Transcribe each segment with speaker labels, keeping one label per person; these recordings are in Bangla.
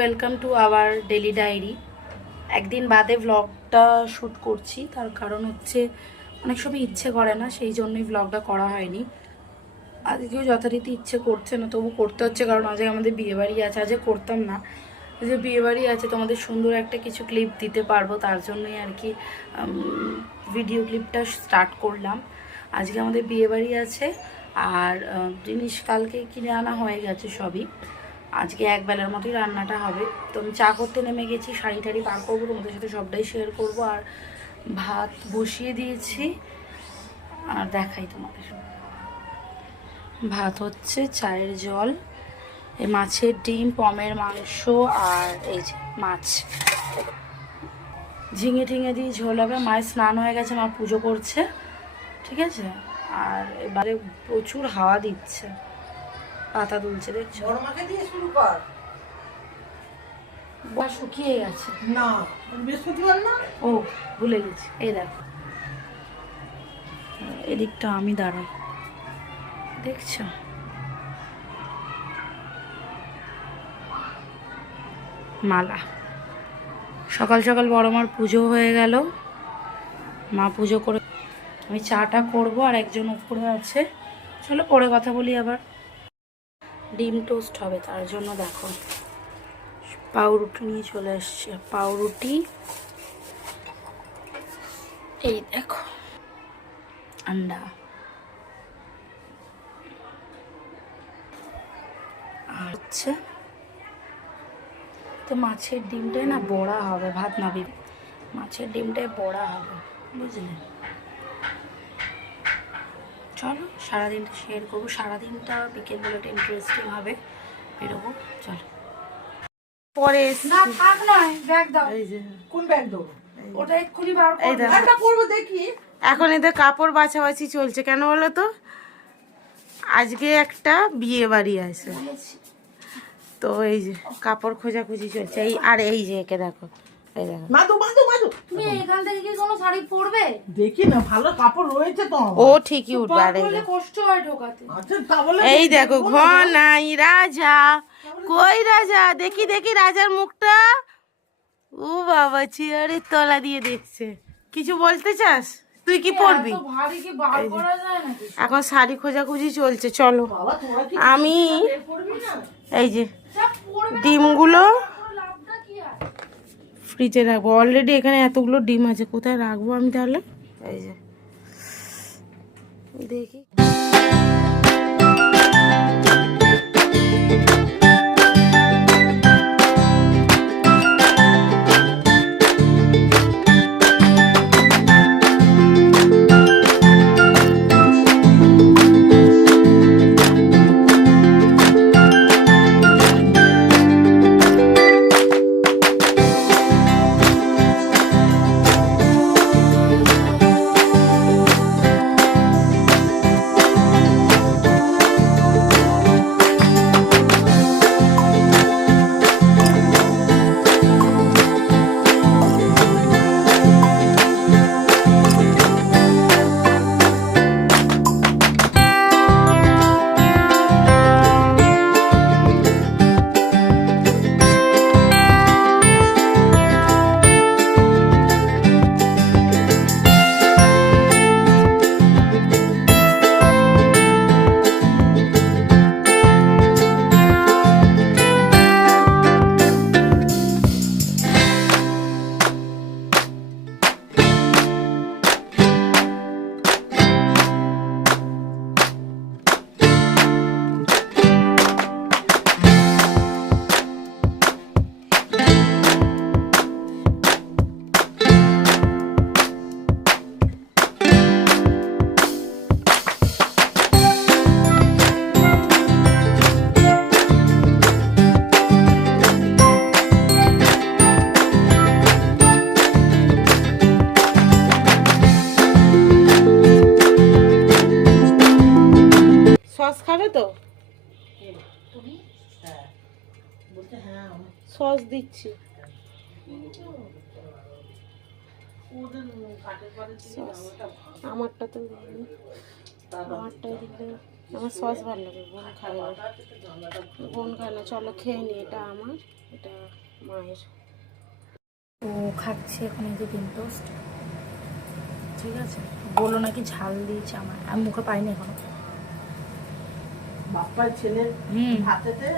Speaker 1: Welcome to our daily diary একদিন বাদে ভ্লগটা শ্যুট করছি, তার কারণ হচ্ছে অনেক সময় ইচ্ছে করে না, সেই জন্যই ভ্লগটা করা হয়নি। আজকেও যথারীতি ইচ্ছে করছে না, তবু করতে হচ্ছে, কারণ আজকে আমাদের বিয়েবাড়ি আছে, আজকে করতাম না। যে বিয়েবাড়ি আছে তোমাদের সুন্দর একটা কিছু ক্লিপ দিতে পারব, তার জন্যই আর কি ভিডিও ক্লিপটা স্টার্ট করলাম। আজকে আমাদের বিয়েবাড়ি আছে, আর জিনিস কালকে কিনে আনা হয়ে গেছে সবই। আজকে এক বেলার মতোই রান্নাটা হবে। তো আমি চা করতে নেমে গেছি, শাড়ি টাড়ি পার করব, তোমাদের সাথে সবটাই শেয়ার করব। আর ভাত বসিয়ে দিয়েছি, আর দেখাই তোমাদের। ভাত হচ্ছে চায়ের জল, এই মাছের ডিম, পমের মাংস, আর এই যে মাছ। ঝিঙে ঠিঙে দিয়ে ঝোল হবে। মায়ের স্নান হয়ে গেছে, মা পুজো করছে, ঠিক আছে? আর এবারে প্রচুর হাওয়া দিচ্ছে। পাতা তুলছে দেখছ?
Speaker 2: গরমাকে দিয়ে শুরু কর।
Speaker 1: বা শুকিয়ে গেছে।
Speaker 2: না বৃহস্পতিবার না?
Speaker 1: ও ভুলে গেছি। এই দেখো। এদিকটা আমি দাঁড়াই। দেখছ? মালা। সকাল সকাল বড় মার পুজো হয়ে গেল। মা পুজো করে আমি চাটা করব আর একজন উপরে আছে। চলো পরে কথা বলি আবার। ডিম টোস্ট হবে, তার জন্য দেখো। পাউরুটি নিয়ে চলে এসছে। পাউরুটি। এই দেখো, আন্ডা। আর হচ্ছে, তো মাছের ডিমটাই না বড়া হবে, ভাত নাবি মাছের ডিমটাই বড়া হবে, বুঝলে? চলো সারাদিনটা শেয়ার করব। সারাদিনটা বিকেলবেলাটা ইন্টারেস্টিং হবে। বেরোবো চলো। পরে
Speaker 3: না থাক নয় ব্যাগ দাও।
Speaker 1: এই যে
Speaker 2: কোন ব্যাগ দেবো?
Speaker 3: ওটা এক্ষুনি বার
Speaker 1: এই দেখো।
Speaker 2: একটা করব দেখি।
Speaker 1: এখন এদের কাপড় বাছাবাছি চলছে। কেন বলো তো? আজকে একটা বিয়ে বাড়ি আছে। তো এই যে কাপড় খোঁজাখুঁজি চলছে। এই আর এই যে একে দেখো। এই দেখো।
Speaker 2: মাদু মাদু মাদু
Speaker 3: তুমি এখান থেকে কি কোনো শাড়ি পরবে?
Speaker 2: দেখি না ভালো কাপড় রয়েছে তো। আমার।
Speaker 1: ও ঠিকই উঠবে এই দেখো।
Speaker 3: হয়
Speaker 2: আচ্ছা
Speaker 1: এই দেখো ঘনাই রাজা। কই রাজা? দেখি দেখি রাজার মুখটা। ও বাবা চেয়ারের তলা দিয়ে দেখছে। কিছু বলতে চাস? তুই কি পরবি?
Speaker 3: এত ভারী কি বার করা যায় নাকি?
Speaker 1: এখন শাড়ি খোঁজাখুঁজি চলছে চলো। আমি এই যে ডিমগুলো ফ্রিজে রাখব। অলরেডি এখানে এতগুলো ডিম আছে কোথায় রাখব আমি তাহলে? এই যে। দেখি। সস। আমারটা তো দিইনি। আমারটাই দিলে
Speaker 4: আমার সস ভালো লাগে বোন খাবে বোন খায় না চলো খেয়ে নি এটা আমার এটা মায়ের।
Speaker 1: ও খাচ্ছে এখন এই যে ডিম টোস্ট। ঠিক আছে? বলল নাকি ঝাল দিয়েছে আমার আমি মুখে পাইনি এখনও।
Speaker 2: বাপ্পার ছেলে
Speaker 1: হুম।
Speaker 2: হাতেতে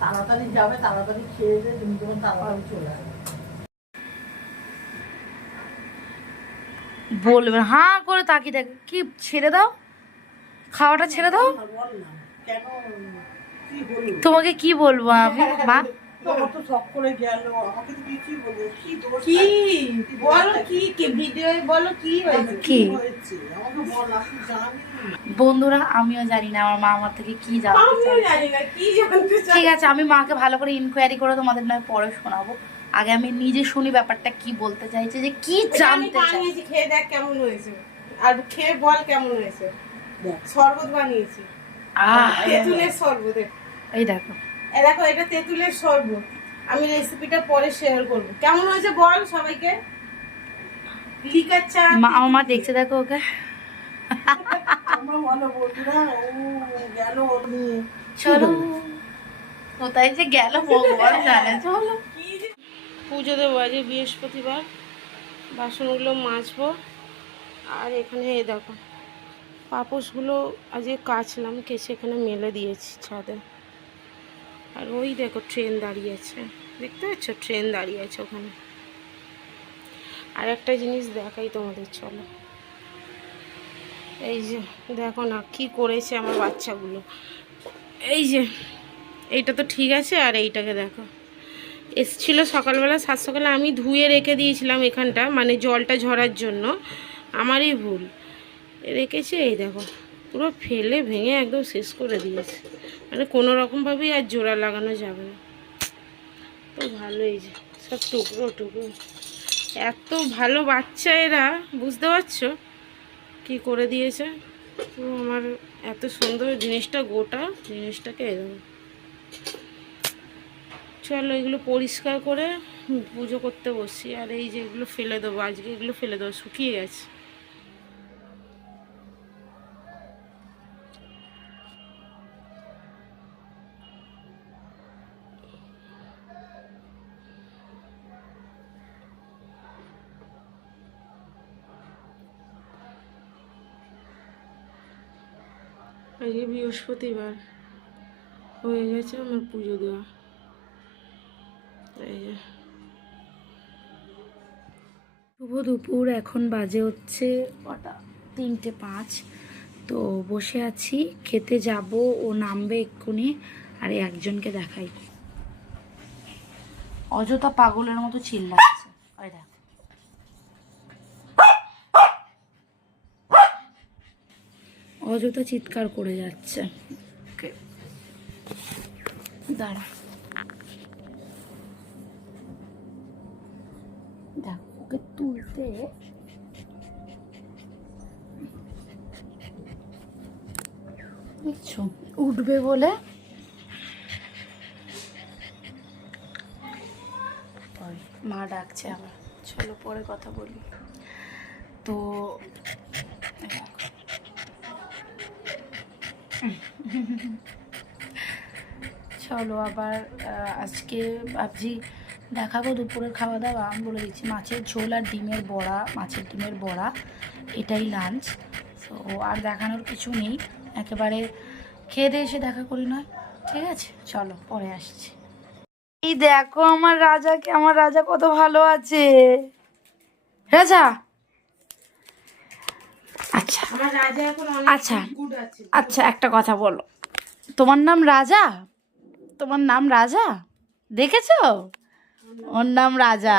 Speaker 2: তাড়াতাড়ি যাবে তাড়াতাড়ি খেয়ে দিয়ে তুমি যখন তাড়াতাড়ি চলে আসবে।
Speaker 1: বলবে হাঁ করে তাকিয়ে দেখ কি ছেড়ে দাও? খাওয়াটা ছেড়ে দাও? তোমাকে কি বলব আমি? মা
Speaker 2: জানি।
Speaker 1: বন্ধুরা আমিও জানি না আমার মা আমার থেকে কি জানতে
Speaker 4: জানি
Speaker 1: ঠিক আছে আমি মাকে ভালো করে ইনকোয়ারি করে তোমাদের নয় পরে শোনাবো। আগে আমি নিজে শুনি ব্যাপারটা কি বলতে চাইছে যে কি জানতে চাই।
Speaker 4: বানিয়েছি খেয়ে দেখ কেমন হয়েছে। আর খেয়ে বল কেমন হয়েছে। শরবত বানিয়েছি।
Speaker 1: আহ
Speaker 4: তেঁতুলের শরবত
Speaker 1: এই দেখো।
Speaker 4: এই দেখো এটা তেঁতুলের শরবত। আমি রেসিপিটা পরে শেয়ার করব। কেমন হয়েছে বল সবাইকে। লিকার চা
Speaker 1: মা আমার মা দেখছে দেখো ওকে।
Speaker 2: আমরা বলো বন্ধুরা ও গেল ওর নিয়ে।
Speaker 1: চলো। কোথায় যে গেল ভগবান জানে চলো।
Speaker 4: পুজো দেবো আজকে বৃহস্পতিবার। বাসনগুলো মাজবো। আর এখানে এই দেখো, পাপোশগুলো আজকে কাচলাম, কেচে এখানে মেলে দিয়েছি ছাদে। আর ওই দেখো ট্রেন দাঁড়িয়ে আছে। দেখতে পাচ্ছ? ট্রেন দাঁড়িয়ে আছে ওখানে। আর একটা জিনিস দেখাই তোমাদের, চলো। এই যে, দেখো না কি করেছে আমার বাচ্চাগুলো। এই যে, এইটা তো ঠিক আছে, আর এইটাকে দেখো। এসছিল সকালবেলা সাত সকালে আমি ধুয়ে রেখে দিয়েছিলাম এখানটা মানে জলটা ঝরার জন্য। আমারই ভুল। রেখেছে, এই দেখো, পুরো ফেলে ভেঙে একদম শেষ করে দিয়েছে। মানে কোনো রকমভাবেই আর জোড়া লাগানো যাবে না। তো ভালো এই যে, সব টুকরো টুকরো। এত ভালো বাচ্চা এরা, বুঝতে পারছ? কি করে দিয়েছে? পুরো আমার এত সুন্দর জিনিসটা গোটা জিনিসটাকে এরকম। চলো এগুলো পরিষ্কার করে পুজো করতে বসি। আর এই যে এগুলো ফেলে দেবো, আজকে এগুলো ফেলে দেবো, শুকিয়ে গেছে। আজকে বৃহস্পতিবার। হয়ে গেছে আমার পুজো দেওয়া।
Speaker 1: শুভ দুপুর এখন বাজে হচ্ছে কটা? তিনটে পাঁচ। তো বসে আছি খেতে যাব ও নামবে এক্ষুনি আর একজনকে দেখাই। অযথা পাগলের মতো চিল্লাচ্ছে। ওই দেখ। অযথা চিৎকার করে যাচ্ছে। দাঁড়া দেখ ওকে তুলতে দেখছ উঠবে বলে মা ডাকছে আমার। চলো পরে কথা বলি। তো চলো আবার আজকে ভাবছি দেখাবো দুপুরের খাওয়া দাওয়া আমি বলে দিচ্ছি। মাছের ঝোল আর ডিমের বড়া মাছের ডিমের বড়া এটাই লাঞ্চ তো আর দেখানোর কিছু নেই। একেবারে খেয়ে দিয়ে এসে দেখা করি নয়। ঠিক আছে? চলো পরে আসছি। এই দেখো আমার রাজাকে আমার রাজা কত ভালো আছে। রাজা! আচ্ছা। আচ্ছা। আচ্ছা একটা কথা বলো। তোমার নাম রাজা? তোমার নাম রাজা? দেখেছ? ওর নাম রাজা।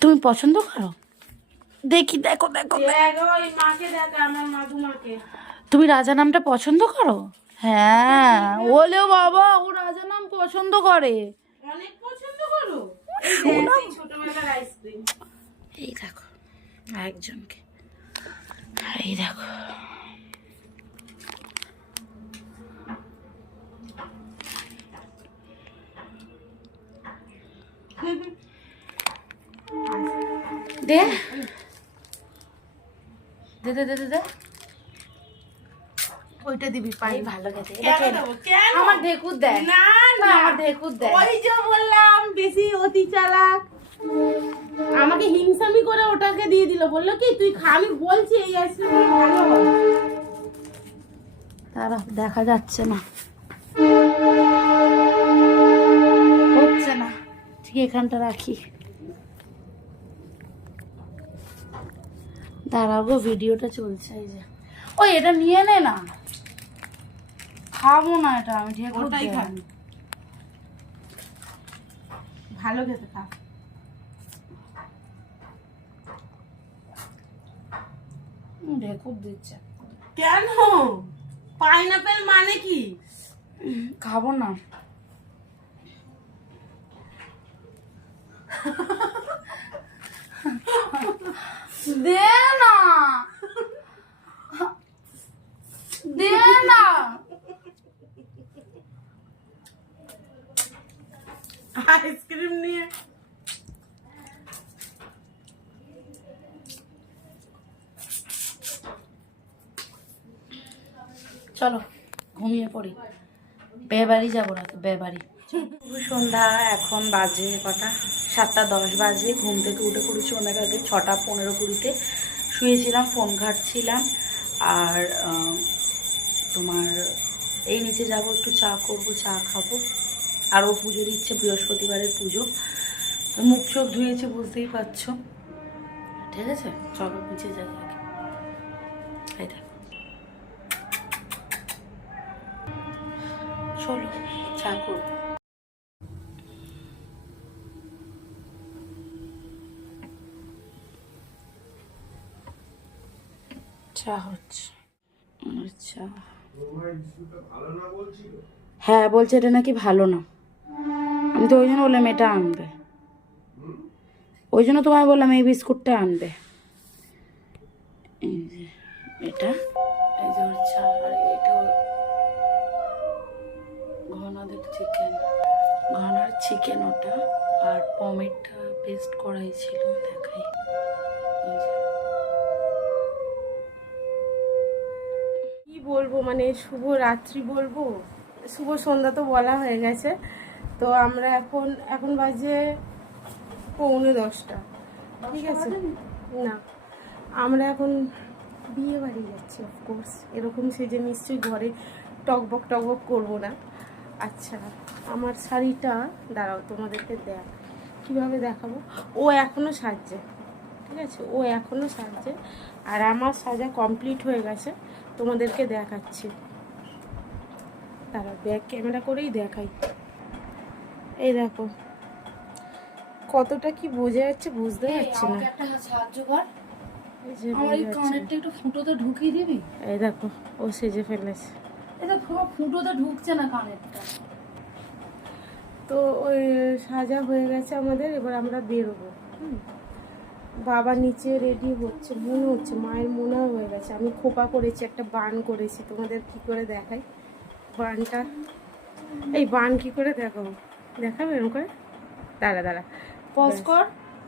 Speaker 1: তুমি পছন্দ করো? দেখি দেখো দেখো তুমি রাজা নামটা পছন্দ করো? হ্যাঁ ওলেও বাবা ও রাজা নাম পছন্দ করে।
Speaker 4: অনেক পছন্দ করো। এই ছোটবেলার আইসক্রিম
Speaker 1: এই দেখো একজনকে এই দেখো। দে। দে দে দে দে
Speaker 4: ওইটা দিবি পাই
Speaker 1: ভালো খেতে? আমার ঢেকুর দেয়।
Speaker 4: না
Speaker 1: না
Speaker 4: না।
Speaker 1: আমার ঢেকুর দেয়।
Speaker 4: ওই যে বললাম বেশি অতি চালাক। আমাকে হিংসামি করে ওটাকে দিয়ে দিল। বলল কি তুই খা আমি বলছি এই আইসক্রিম ভালো
Speaker 1: তারা দেখা যাচ্ছে না। হচ্ছে না। ঠিক এখানটা রাখি। দাঁড়াও গো ভিডিওটা চলছে এই যে। ওই এটা নিয়ে নে না। খাব না এটা আমি ঢেকুর
Speaker 4: ওটাই। খাবি। ভালো খেতে খা।
Speaker 1: ঢেকুর দিচ্ছে।
Speaker 4: কেন? পাইনাপেল মানে কি?
Speaker 1: খাব না। দে না দে না
Speaker 4: আইসক্রিম নিয়ে।
Speaker 1: চলো, ঘুমিয়ে পড়ি। বিয়ে বাড়ি যাব না তো বিয়ে বাড়ি সন্ধ্যা, এখন বাজে কটা? সাতটা দশ বাজে, ঘুম থেকে উঠে পড়েছি অনেক আগে ছটা পনেরো কুড়িতে। শুয়েছিলাম, ফোন ঘাটছিলাম, আর তোমার এই নিচে যাব, একটু চা করব, চা খাব। আরও পুজো দিচ্ছে, বৃহস্পতিবারের পুজো। মুখ চোখ ধুয়েছে, বুঝতেই পারছ। ঠিক আছে? চলো, নিচে যাই এই চলো, চা করব। হচ্ছে। আচ্ছা হ্যাঁ বলছে এটা নাকি ভালো না। আমি তো ওই জন্য বললাম এটা আনবে। ওই জন্য তোমায় বললাম এই বিস্কুটটা আনবে। এই যে এটা। এই যে আর এটা ঘনাদের চিকেন ঘনার চিকেন ওটা আর পমেটটা পেস্ট করাই ছিল দেখাই
Speaker 4: বলব মানে শুভ রাত্রি বলব। শুভ সন্ধ্যা তো বলা হয়ে গেছে। তো আমরা এখন এখন বাজে পৌনে দশটা। ঠিক আছে? না। আমরা এখন বিয়ে বাড়ি যাচ্ছি অফকোর্স এরকম সেজে নিশ্চয়ই ঘরে টকবক টকবক করব না। আচ্ছা আমার শাড়িটা দাঁড়াও তোমাদেরকে দেখ কীভাবে দেখাবো? ও এখনও সাজছে। ঠিক আছে? ও এখনও সাজছে। আর আমার সাজা কমপ্লিট হয়ে গেছে। তোমাদেরকে দেখাচ্ছি। তারা ব্যাক ক্যামেরা করেই দেখাই। এই দেখো। কতটা কি বোঝা যাচ্ছে বুঝতে পারছি না।
Speaker 1: সাহায্য কর। আমার এই কানেরটা একটু ফুটোতে ঢুকিয়ে দিবি?
Speaker 4: এই দেখো ও সেজে ফেলেছে।
Speaker 1: এটা ফুটোতে ঢুকছে না কানেরটা।
Speaker 4: তো ওই সাজা হয়ে গেছে আমাদের এবার আমরা বেরোবো। হুম। বাবা নিচে রেডি হচ্ছে মনে হচ্ছে মায়ের মনে হয়ে গেছে। আমি খোপা করেছি একটা বান করেছি। তোমাদের কি করে দেখাই? বানটা এই বান কি করে দেখাবো দেখাবে এরকম করে? দাঁড়া দাঁড়া।
Speaker 1: পজ কর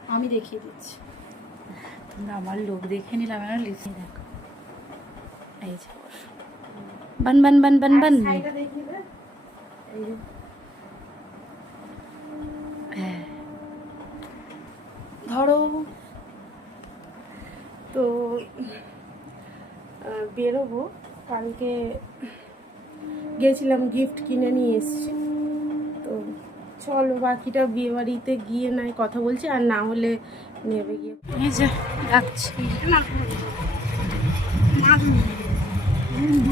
Speaker 1: আমি দেখিয়ে দিচ্ছি। তোমরা আমার লোক দেখে নিলাম না লিখে দেখো। এই যে বান বান বান বান বান। হ্যাঁ। ধরো
Speaker 4: তো বেরোবো। কালকে গেছিলাম গিফট কিনে নিয়ে এসেছি। তো চলো, বাকিটা বিয়ে বাড়িতে গিয়ে নাই কথা বলছি, আর না হলে নেবে গিয়ে।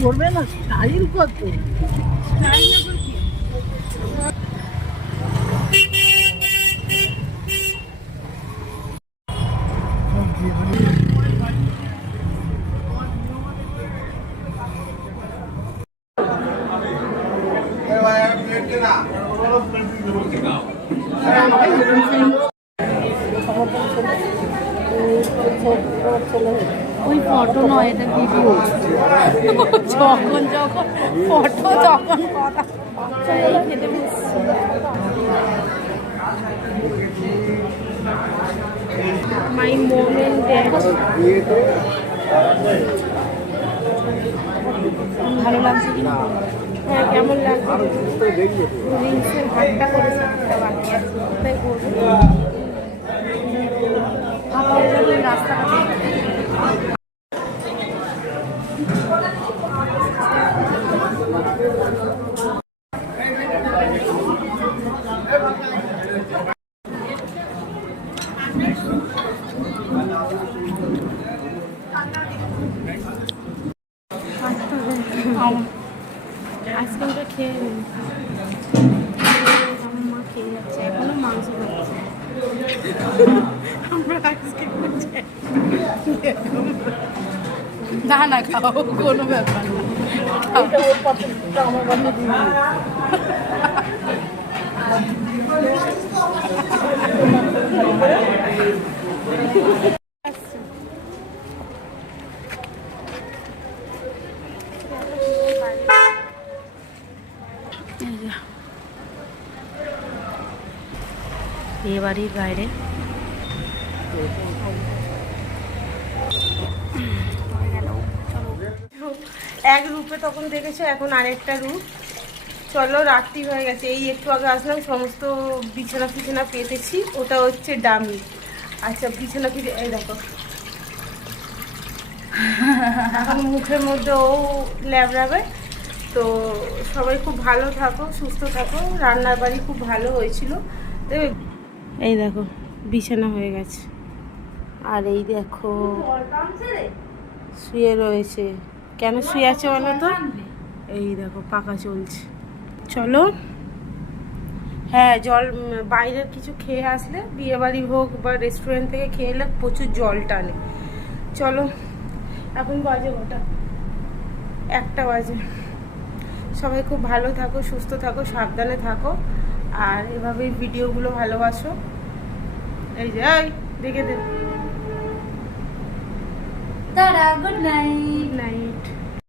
Speaker 2: ধরবে না স্টাইল কত
Speaker 1: ওই ফটো নয়, এটা ভিডিও যখন যখন ফটো তখন কথা। খেতে
Speaker 4: মাই মম এন্ড ড্যাড
Speaker 1: ভালো লাগছে কিনা
Speaker 4: হ্যাঁ কেমন লাগবে রিলসের হাতটা করেছে একটা বাকি আছে তাই করব
Speaker 1: হয়ে যাবে ওই রাস্তাটা
Speaker 4: আইসক্রিমটা খেয়ে নিই আমার মা খেয়ে যাচ্ছে এখনও মাংস খাচ্ছে আমরা আইসক্রিম
Speaker 1: না না খাও কোনো ব্যাপার না। বিয়ে বাড়ির বাইরে।
Speaker 4: এক রূপে তখন দেখেছ এখন আরেকটা রূপ। চলো রাত্রি হয়ে গেছে। এই একটু আগে আসলাম সমস্ত বিছানা ফিছানা পেতেছি। ওটা হচ্ছে ডামি। আচ্ছা বিছানা ফিরে এই দেখো। এখন মুখের মধ্যে ও ল্যাবড়াবে। তো সবাই খুব ভালো থাকো সুস্থ থাকো। রান্নার বাড়ি খুব ভালো হয়েছিল। এই দেখো বিছানা হয়ে গেছে। আর এই দেখো শুয়ে রয়েছে। কেন শুয়ে আছে বলো তো? এই দেখো পাকা চলছে। চলো। হ্যাঁ জল বাইরের কিছু খেয়ে আসলে বিয়ে বাড়ি হোক বা রেস্টুরেন্ট থেকে খেয়ে এলে প্রচুর জল টানে। চলো এখন বাজে ওটা একটা বাজে। সবাই খুব ভালো থাকো সুস্থ থাকো সাবধানে থাকো আর এভাবেই ভিডিওগুলো ভালোবাসো। এই যে দেখে দে।
Speaker 1: তারা গুড নাইট
Speaker 4: নাইট